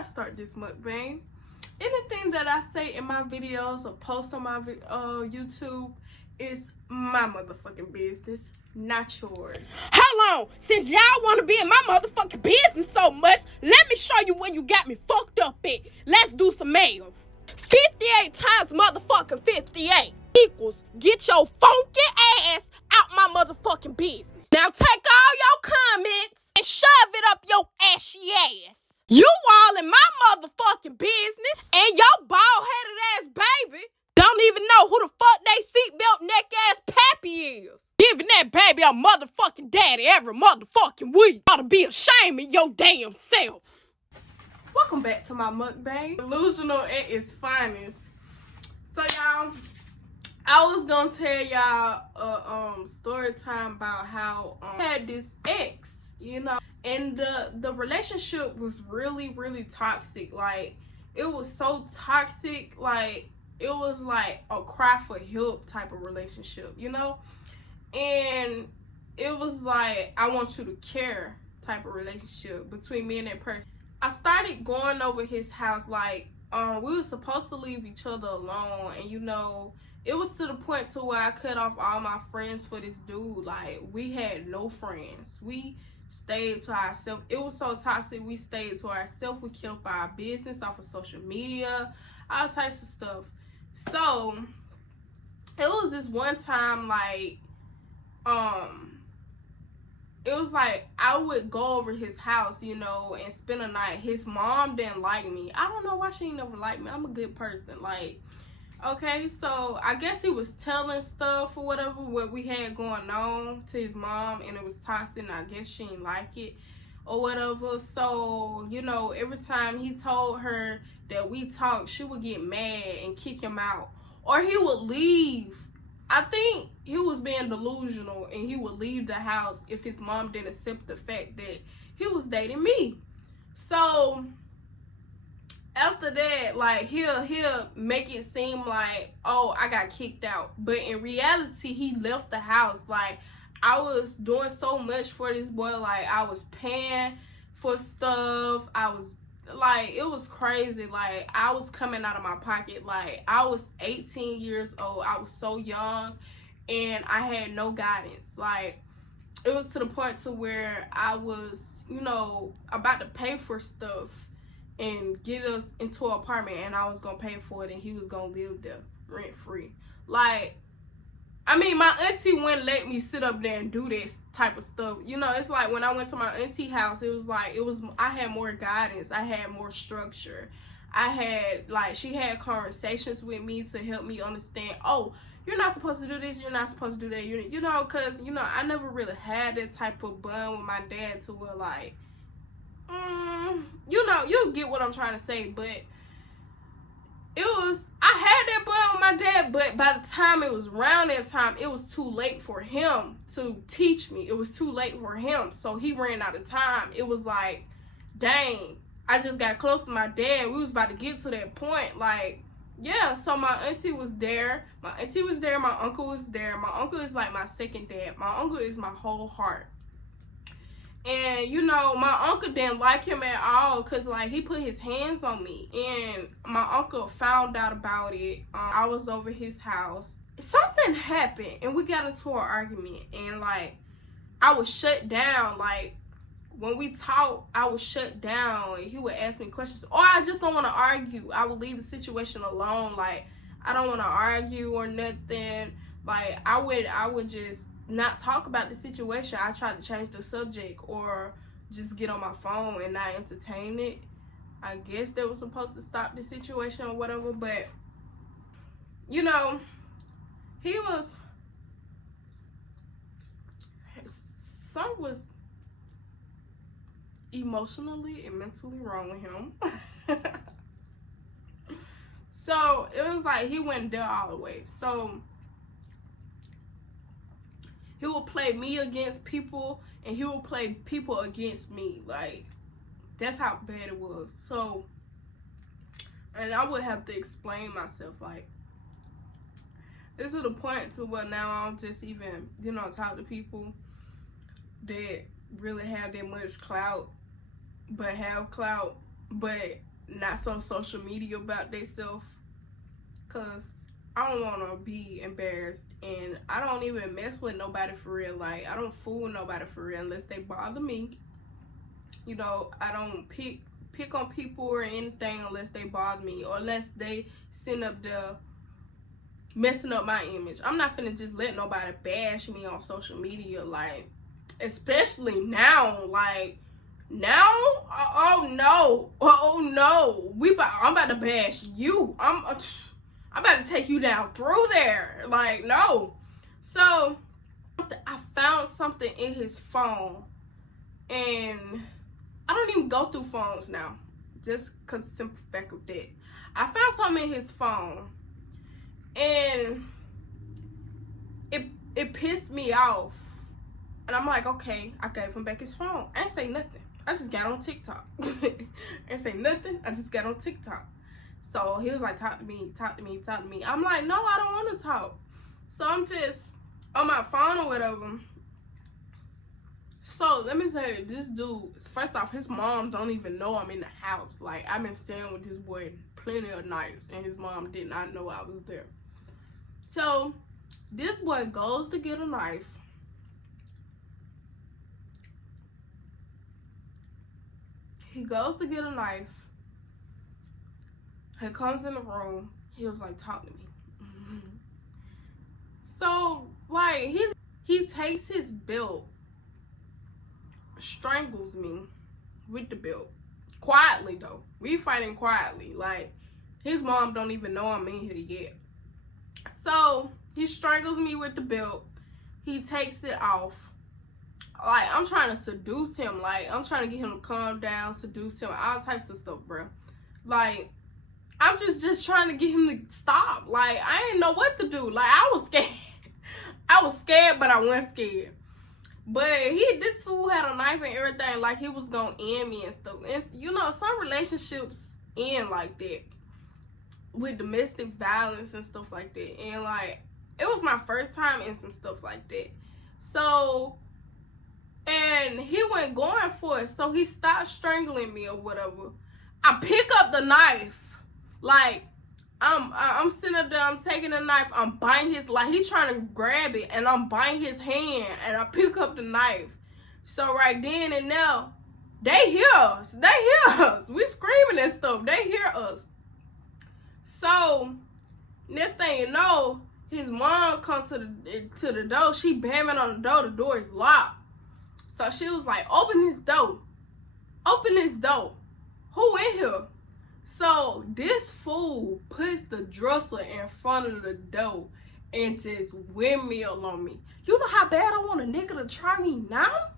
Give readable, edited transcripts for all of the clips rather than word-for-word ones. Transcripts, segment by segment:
I start this mukbang, anything that I say in my videos or post on my YouTube is my motherfucking business, not yours. Hold on, since y'all want to be in my motherfucking business so much, let me show you where you got me fucked up at. Let's do some math. 58 times motherfucking 58 equals get your funky ass out my motherfucking business. Now take all your comments and shove it up your ashy ass. You all in my motherfucking business, and your bald-headed ass baby don't even know who the fuck they seatbelt neck ass pappy is. Giving that baby a motherfucking daddy every motherfucking week. Ought to be ashamed of your damn self. Welcome back to my mukbang. Delusional at its finest. So y'all, I was gonna tell y'all a story time about how I had this ex, you know, and the relationship was really toxic. Like, it was so toxic, like it was like a cry for help type of relationship, you know. And it was like, I want you to care type of relationship between me and that person. I started going over his house, like, we were supposed to leave each other alone, and you know, it was to the point to where I cut off all my friends for this dude. Like, we had no friends. We stayed to ourselves. It was so toxic. We stayed to ourselves. We kept our business off of social media, all types of stuff. So it was this one time, like, it was like I would go over his house, you know, and spend a night. His mom didn't like me. I don't know why she ain't never liked me. I'm a good person. Like, okay, so I guess he was telling stuff or whatever what we had going on to his mom, and it was toxic, and I guess she didn't like it or whatever. So, you know, every time he told her that we talked, she would get mad and kick him out, or he would leave. I think he was being delusional, and he would leave the house if his mom didn't accept the fact that he was dating me. So after that, like, he'll make it seem like, oh, I got kicked out. But in reality, he left the house. Like, I was doing so much for this boy. Like, I was paying for stuff. I was, like, it was crazy. Like, I was coming out of my pocket. Like, I was 18 years old. I was so young, and I had no guidance. Like, it was to the point to where I was, you know, about to pay for stuff and get us into an apartment, and I was gonna pay for it, and he was gonna live there rent free. Like, I mean, my auntie wouldn't let me sit up there and do this type of stuff. You know, it's like when I went to my auntie house, it was like, I had more guidance. I had more structure. I had, like, she had conversations with me to help me understand, oh, you're not supposed to do this, you're not supposed to do that. You know, because, you know, I never really had that type of bond with my dad to where, like, you know, you get what I'm trying to say. But I had that bond with my dad, but by the time it was around that time, it was too late for him to teach me. It was too late for him, so he ran out of time. It was like, dang, I just got close to my dad. We was about to get to that point. Like, yeah, so my auntie was there. My auntie was there. My uncle was there. My uncle is like my second dad. My uncle is my whole heart. And, you know, my uncle didn't like him at all because, like, he put his hands on me. And my uncle found out about it. I was over his house. Something happened, and we got into an argument. And, like, I was shut down. Like, when we talked, I was shut down. And he would ask me questions. Or I just don't want to argue. I would leave the situation alone. Like, I don't want to argue or nothing. Like, I would just not talk about the situation. I tried to change the subject or just get on my phone and not entertain it. I guess they were supposed to stop the situation or whatever, but, you know, something was emotionally and mentally wrong with him. So it was like he went there all the way. So he will play me against people, and he will play people against me. Like, that's how bad it was. So, and I would have to explain myself. Like, it's to the point to where now I don't just even, you know, talk to people that really have that much clout, but have clout, but not so social media about themselves, because I don't want to be embarrassed, and I don't even mess with nobody for real. Like, I don't fool with nobody for real unless they bother me. You know, I don't pick on people or anything unless they bother me, or unless they send up the messing up my image. I'm not finna just let nobody bash me on social media, like, especially now. Like, now, oh no, I'm about to bash you. I'm about to take you down through there. Like, no. So I found something in his phone, and I don't even go through phones now, just cause simple fact of that. I found something in his phone, and it pissed me off. And I'm like, okay, I gave him back his phone. I ain't say nothing. I just got on TikTok. I ain't say nothing. I just got on TikTok. So he was like, talk to me. I'm like, no, I don't want to talk. So I'm just on my phone or whatever. So let me tell you, this dude, first off, his mom don't even know I'm in the house. Like, I've been staying with this boy plenty of nights, and his mom did not know I was there. So this boy goes to get a knife. He goes to get a knife. He comes in the room. He was like, talk to me. So, like, he takes his belt, strangles me with the belt. Quietly, though. We fighting quietly. Like, his mom don't even know I'm in here yet. So, he strangles me with the belt. He takes it off. Like, I'm trying to seduce him. Like, I'm trying to get him to calm down, seduce him, all types of stuff, bro. Like, I'm just trying to get him to stop. Like, I didn't know what to do. Like, I was scared. I was scared, but I wasn't scared. But this fool had a knife and everything, like he was gonna end me and stuff. And, you know, some relationships end like that, with domestic violence and stuff like that. And, like, it was my first time in some stuff like that. So, and he went going for it, so he stopped strangling me or whatever. I pick up the knife, like, I'm sitting up there, I'm taking the knife, I'm biting his, like, he's trying to grab it, and I'm biting his hand, and I pick up the knife. So right then and now, they hear us, we screaming and stuff, they hear us. So, next thing you know, his mom comes to the door, she banging on the door is locked. So she was like, open this door. Who in here? So this fool puts the dresser in front of the door and just windmill on me. You know how bad I want a nigga to try me now?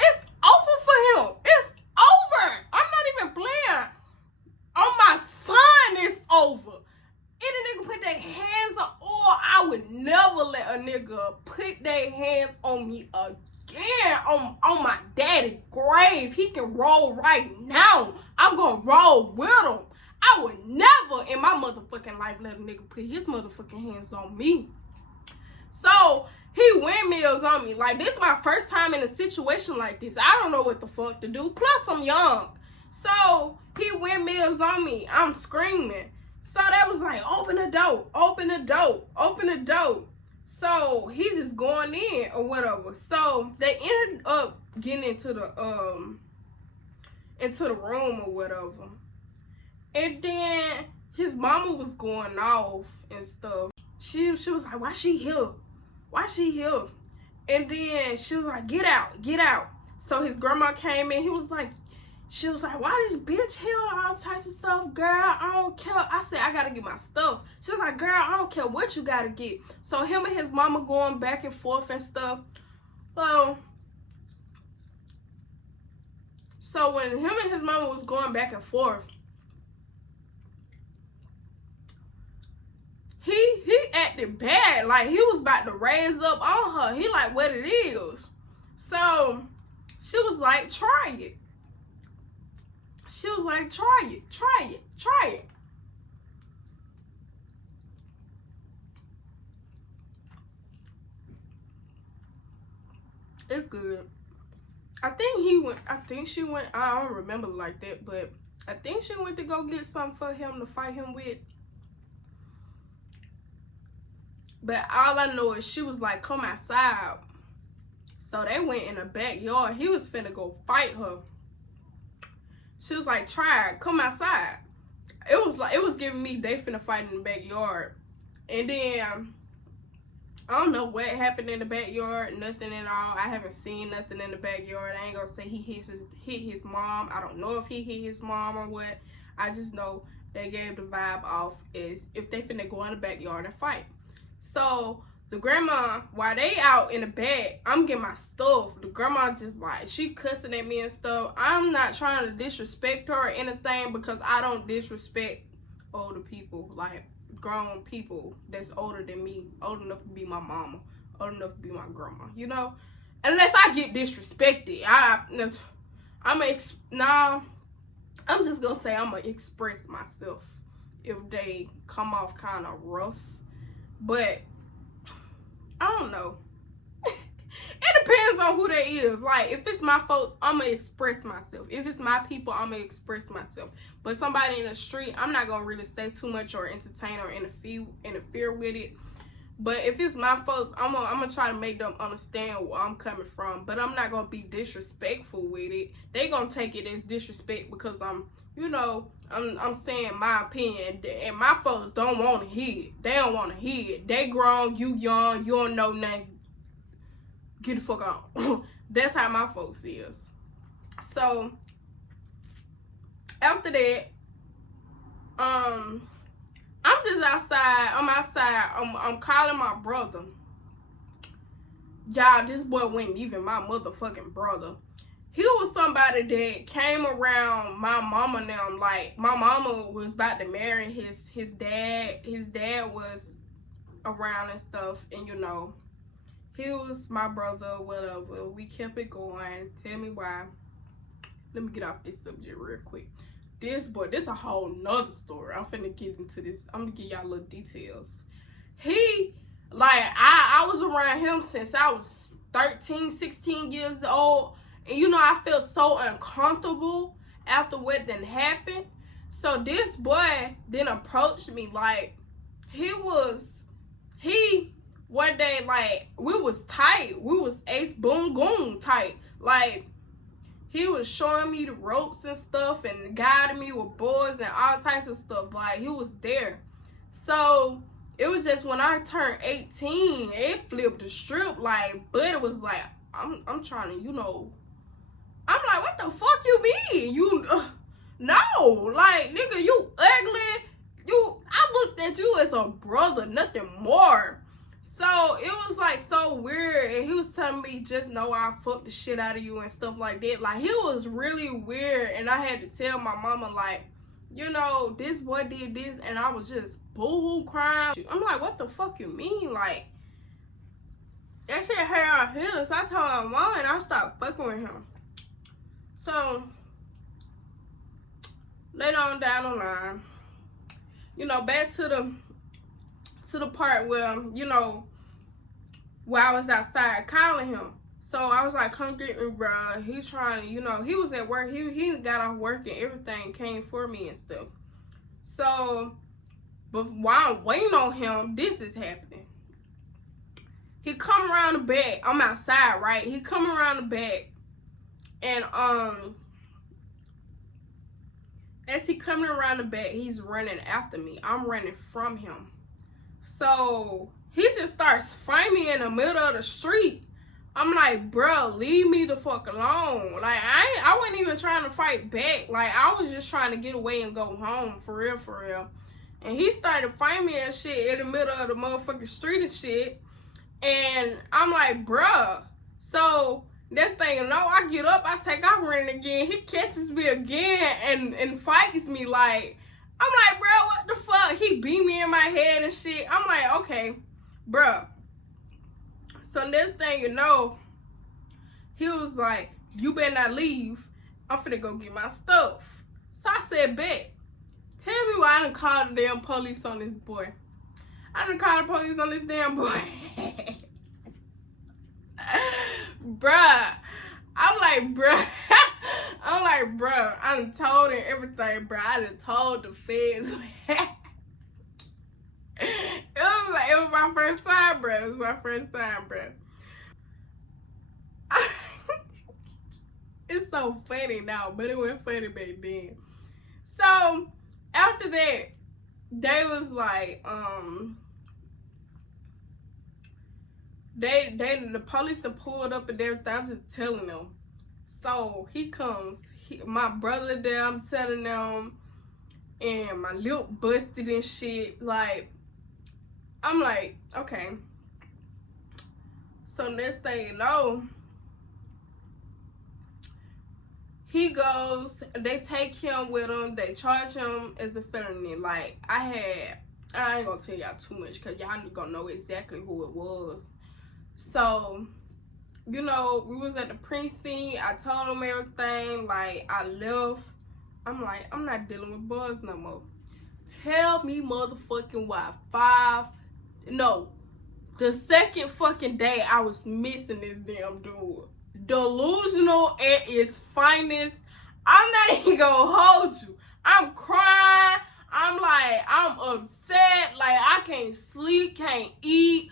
It's over for him. It's over. I'm not even playing. On my son, it's over. Any nigga put their hands on, or I would never let a nigga put their hands on me again. On my daddy's grave. He can roll right now. I'm gonna roll with him. I would never in my motherfucking life let a nigga put his motherfucking hands on me. So he windmills on me. Like, this is my first time in a situation like this. I don't know what the fuck to do. Plus, I'm young. So he windmills on me. I'm screaming. So that was like, open the door. So he's just going in or whatever. So they ended up getting into the room or whatever. And then his mama was going off and stuff. She was like, why she here? And then she was like, get out. So his grandma came in. She was like, why this bitch here? All types of stuff, girl. I don't care. I said, I gotta get my stuff. She was like, girl, I don't care what you gotta get. So him and his mama going back and forth and stuff. So when him and his mama was going back and forth, he acted bad. Like, he was about to raise up on her. He like, what it is. So she was like, try it. She was like, try it. It's good. I think she went, I don't remember like that, but I think she went to go get something for him to fight him with. But all I know is she was like, come outside. So they went in the backyard. He was finna go fight her. She was like, try it, come outside. It was giving me they finna fight in the backyard. And then I don't know what happened in the backyard, nothing at all. I haven't seen nothing in the backyard. I ain't gonna say he hit his mom. I don't know if he hit his mom or what. I just know they gave the vibe off as if they finna go in the backyard and fight. So the grandma, while they out in the back, I'm getting my stuff. The grandma just like, she cussing at me and stuff. I'm not trying to disrespect her or anything because I don't disrespect older people, like grown people that's older than me, old enough to be my mama, old enough to be my grandma, you know? Unless I get disrespected, I'm just gonna say I'm gonna express myself if they come off kind of rough. But I don't know. It depends on who they is. Like, if it's my folks, I'm gonna express myself. If it's my people, I'm gonna express myself. But somebody in the street, I'm not gonna really say too much or entertain or interfere with it. But if it's my folks, I'm gonna try to make them understand where I'm coming from. But I'm not gonna be disrespectful with it. They gonna take it as disrespect because I'm saying my opinion, and my folks don't want to hear it. They don't want to hear it. They grown, you young, you don't know nothing. Get the fuck on. That's how my folks is. So after that, I'm just outside. I'm outside. I'm calling my brother. Y'all, this boy wasn't even my motherfucking brother. He was somebody that came around my mama and them. Like, my mama was about to marry his dad. His dad was around and stuff. And, you know, he was my brother, whatever. We kept it going. Tell me why. Let me get off this subject real quick. This boy, this a whole nother story. I'm finna get into this. I'm gonna give y'all little details. He, like, I was around him since I was 13, 16 years old. And, you know, I felt so uncomfortable after what done happened. So this boy then approached me. Like, one day, like, we was tight. We was ace boom goon tight. Like, he was showing me the ropes and stuff and guiding me with boys and all types of stuff. Like, he was there. So it was just when I turned 18, it flipped the strip. Like, but it was like, I'm trying to, you know, I'm like, what the fuck you mean? No, like, nigga, you ugly. I looked at you as a brother, nothing more. So it was like so weird, and he was telling me, just know I fucked the shit out of you and stuff like that. Like, he was really weird, and I had to tell my mama, like, you know, this boy did this, and I was just boo-hoo crying. I'm like, what the fuck you mean? Like, that shit hurt our feelings. So I told my mom, and I stopped fucking with him. So later on down the line, you know, back to the part where, you know, where I was outside calling him. So I was like, come get me, bruh. He trying to, you know, he was at work. He got off work and everything came for me and stuff. So, but while I'm waiting on him, this is happening. He come around the back. I'm outside, right? He come around the back. And, as he coming around the back, he's running after me. I'm running from him. So he just starts fighting me in the middle of the street. I'm like, bro, leave me the fuck alone. Like, I wasn't even trying to fight back. Like, I was just trying to get away and go home, for real, for real. And he started fighting me and shit in the middle of the motherfucking street and shit. And I'm like, bruh. So next thing you know, I get up, I take off running again. He catches me again and fights me. Like, I'm like, bro, what the fuck? He beat me in my head and shit. I'm like, okay, bro. So next thing you know, he was like, you better not leave. I'm finna go get my stuff. So I said, bet. Tell me why I done called the damn police on this boy. I done called the police on this damn boy. Bruh, I I'm like, bruh. I'm like, bruh, I done told him everything, bruh. I done told the feds. It was my first time, bruh. It was my first time, bruh. It's so funny now, but it wasn't funny back then. So after that, they was like, the police done pulled up and everything. I'm just telling them. So he comes, my brother there, I'm telling them, and my lip busted and shit. Like, I'm like, okay. So next thing you know, he goes, they take him with them, they charge him as a felony. Like, I ain't gonna tell y'all too much because y'all gonna know exactly who it was. So, you know, we was at the precinct. I told him everything. Like, I left. I'm like, I'm not dealing with bugs no more. Tell me motherfucking why. The second fucking day I was missing this damn dude. Delusional at its finest. I'm not even gonna hold you. I'm crying. I'm like, I'm upset. Like, I can't sleep, can't eat.